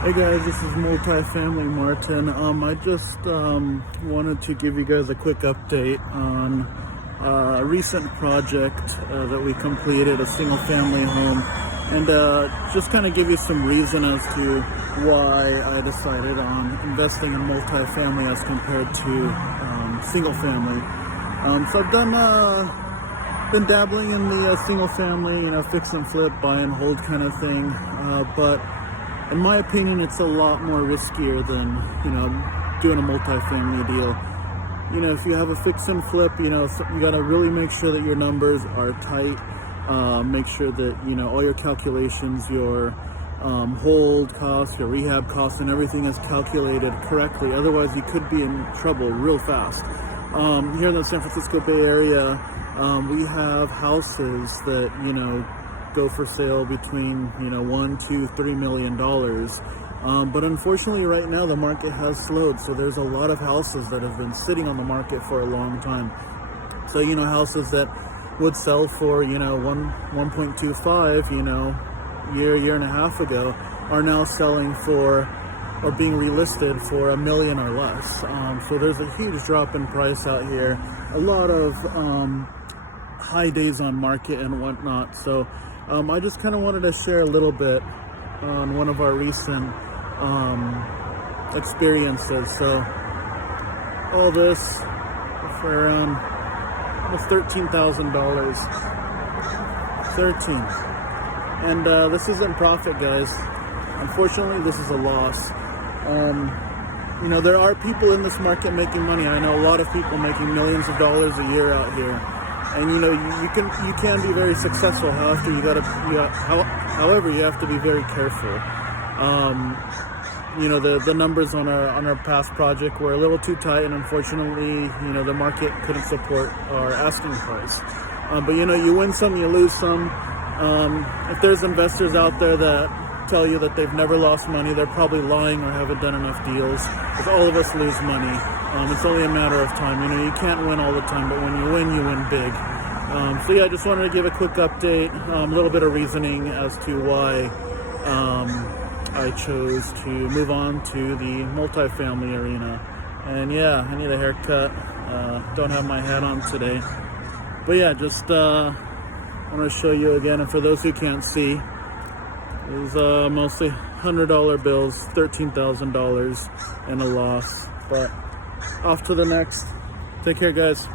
Hey guys, this is Multifamily Martin. I just wanted to give you guys a quick update on a recent project that we completed, a single family home, and just kind of give you some reason as to why I decided on investing in multifamily as compared to single family. So I've been dabbling in the single family, fix and flip, buy and hold kind of thing, but in my opinion, it's a lot more riskier than, doing a multifamily deal. If you have a fix and flip, you gotta really make sure that your numbers are tight. Make sure that, all your calculations, your hold costs, your rehab costs, and everything is calculated correctly. Otherwise, you could be in trouble real fast. Here in the San Francisco Bay Area, we have houses that, go for sale between $1, $2, $3 million. But unfortunately right now the market has slowed, so there's a lot of houses that have been sitting on the market for a long time. So houses that would sell for 1.25 year and a half ago are now selling for or being relisted for $1 million or less. So there's a huge drop in price out here, a lot of high days on market and whatnot. So I just kind of wanted to share a little bit on one of our recent experiences. So all this for around almost $13,000. 13. And this isn't profit, guys. Unfortunately, this is a loss. There are people in this market making money. I know a lot of people making millions of dollars a year out here. And you can be very successful. However, you have to be very careful. The numbers on our past project were a little too tight, and unfortunately, the market couldn't support our asking price. But you win some, you lose some. If there's investors out there that tell you that they've never lost money, they're probably lying or haven't done enough deals. Because all of us lose money. It's only a matter of time. You can't win all the time, but when you win big. So yeah, I just wanted to give a quick update, a little bit of reasoning as to why I chose to move on to the multifamily arena. And yeah, I need a haircut. Don't have my hat on today. But yeah, just want to show you again, and for those who can't see, it was mostly $100 bills, $13,000 and a loss. But off to the next. Take care, guys.